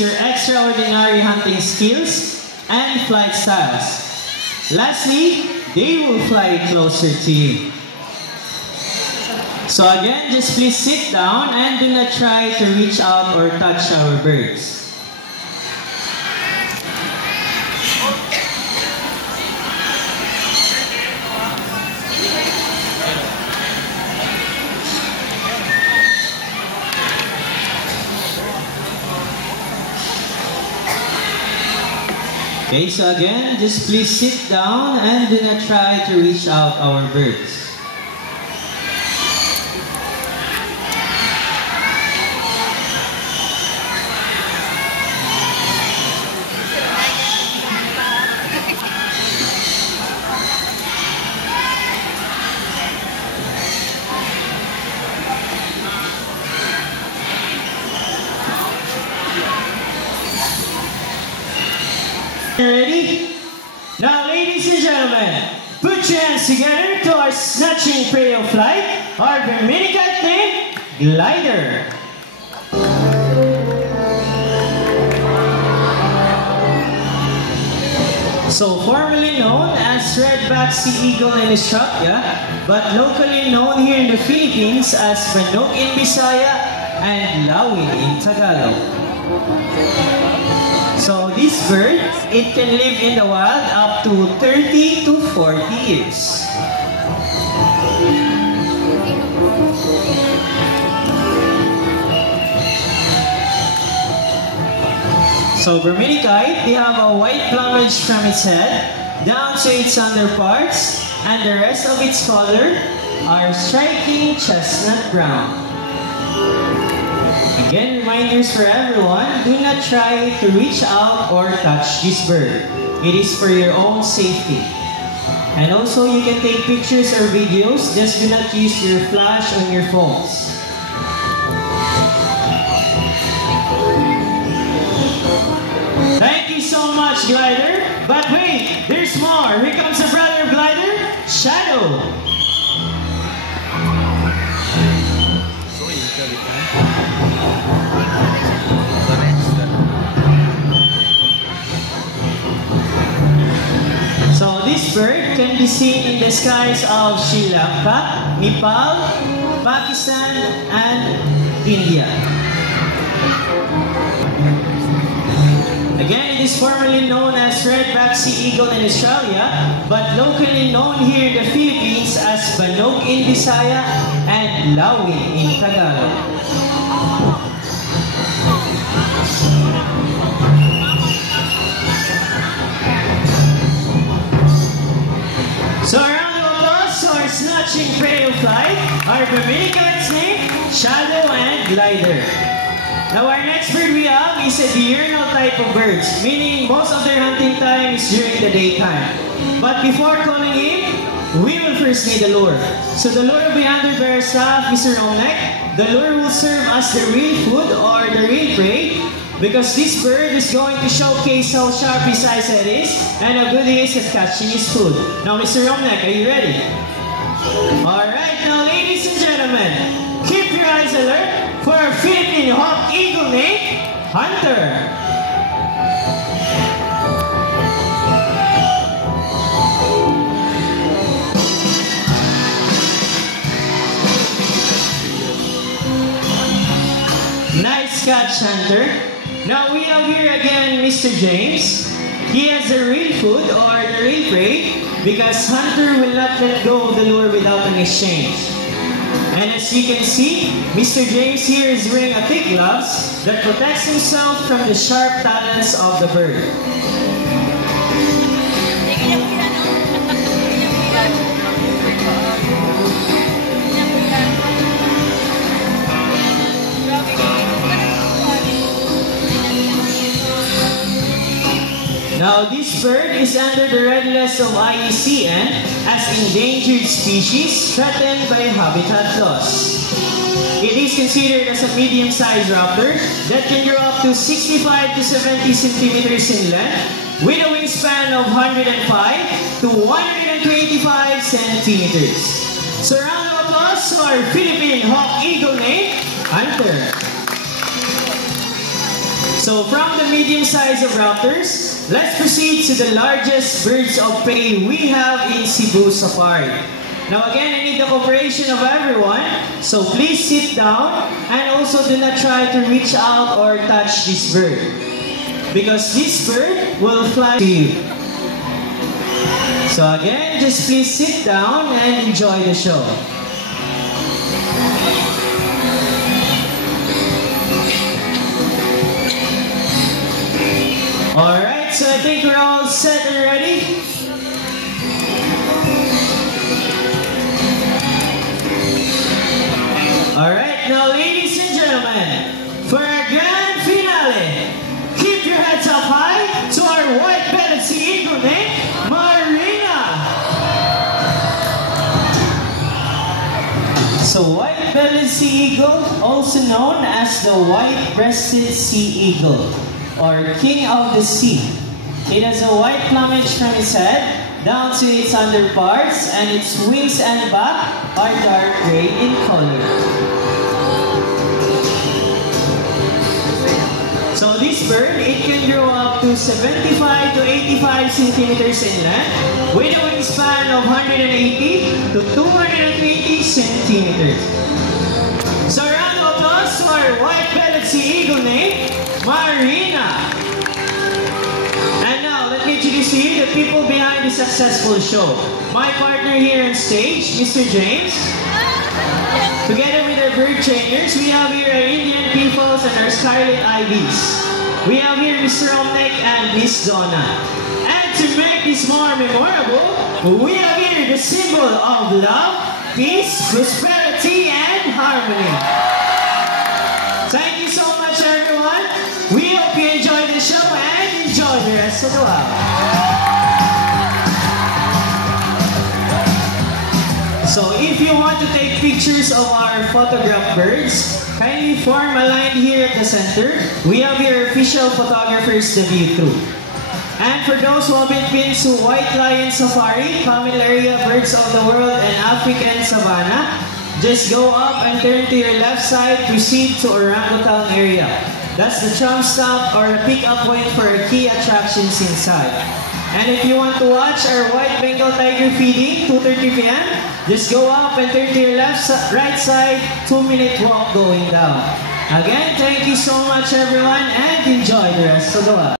your extraordinary hunting skills and flight styles. Lastly, they will fly closer to you. So again, just please sit down and do not try to reach out or touch our birds. Okay, so again, just please sit down and do not try to reach out our birds. Ready? Now, ladies and gentlemen, put your hands together to our snatching prey of flight, our Verminicate named Glider. So, formerly known as Redback Sea Eagle in Australia, but locally known here in the Philippines as Banok in Bisaya and Lawin in Tagalog. So this bird, it can live in the wild up to 30 to 40 years. So Verminicate, they have a white plumage from its head down to its underparts, and the rest of its color are striking chestnut brown. Again, reminders for everyone, do not try to reach out or touch this bird. It is for your own safety. And also, you can take pictures or videos, just do not use your flash on your phones. Thank you so much, Glider. But wait, there's more. Here comes the brother of Glider, Shadow. So this bird can be seen in the skies of Sri Lanka, Nepal, Pakistan, and India. Again, it is formerly known as Redback Sea Eagle in Australia, but locally known here in the Philippines as Banok in Bisaya and Lawin in Tagalog. So a round of applause to our snatching prey of flight, our Verminicate's name, Shadow and Glider. Now our next bird we have is a diurnal type of birds, meaning most of their hunting time is during the daytime. But before calling in, we will first need the lure. So the lure will be under by our staff, Mr. Romnek. The lure will serve as the real food or the real prey, because this bird is going to showcase how sharp his eyesight is and how good he is at catching his food. Now, Mr. Romnek, are you ready? Alright, now ladies and gentlemen, keep your eyes alert for our Philippine hawk eagle named Hunter. Nice catch, Hunter. Now we have here again Mr. James. He has the real food or the real prey because Hunter will not let go of the lure without an exchange. And as you can see, Mr. James here is wearing a thick gloves that protects himself from the sharp talons of the bird. Now, this bird is under the red list of IUCN as endangered species threatened by habitat loss. It is considered as a medium-sized raptor that can grow up to 65 to 70 centimeters in length with a wingspan of 105 to 125 centimeters. So, round of applause to our Philippine hawk eagle named Hunter. So from the medium size of raptors, let's proceed to the largest birds of prey we have in Cebu Safari. Now again, I need the cooperation of everyone, so please sit down and also do not try to reach out or touch this bird, because this bird will fly to you. So again, just please sit down and enjoy the show. Alright, so I think we're all set and ready. Alright, now ladies and gentlemen, for our grand finale, keep your heads up high to our white-bellied sea eagle named Marina. So white-bellied sea eagle, also known as the white-breasted sea eagle, or king of the sea. It has a white plumage from its head down to its underparts, and its wings and back are dark gray in color. So this bird, it can grow up to 75 to 85 centimeters in length with a wingspan of 180 to 220 centimeters. So a round of applause to our white-bellied sea eagle named Marina. And now, let me introduce to you the people behind the successful show. My partner here on stage, Mr. James. Together with our bird trainers, we have here our Indian Peoples and our Scarlet Ivies. We have here Mr. Omnek and Miss Donna. And to make this more memorable, we have here the symbol of love, peace, prosperity, and harmony. Thank you so much, everyone. We hope you enjoy the show and enjoy the rest of the while. So if you want to take pictures of our photograph birds, kindly form a line here at the center. We have your official photographer's debut too. And for those who haven't been to White Lion Safari, Camellaria Birds of the World and African Savannah, just go up and turn to your left side, proceed to Orangutan area. That's the tram stop or a pick-up point for our key attractions inside. And if you want to watch our white Bengal tiger feeding, 2:30 p.m., just go up and turn to your right side, 2-minute walk going down. Again, thank you so much everyone and enjoy the rest of the while.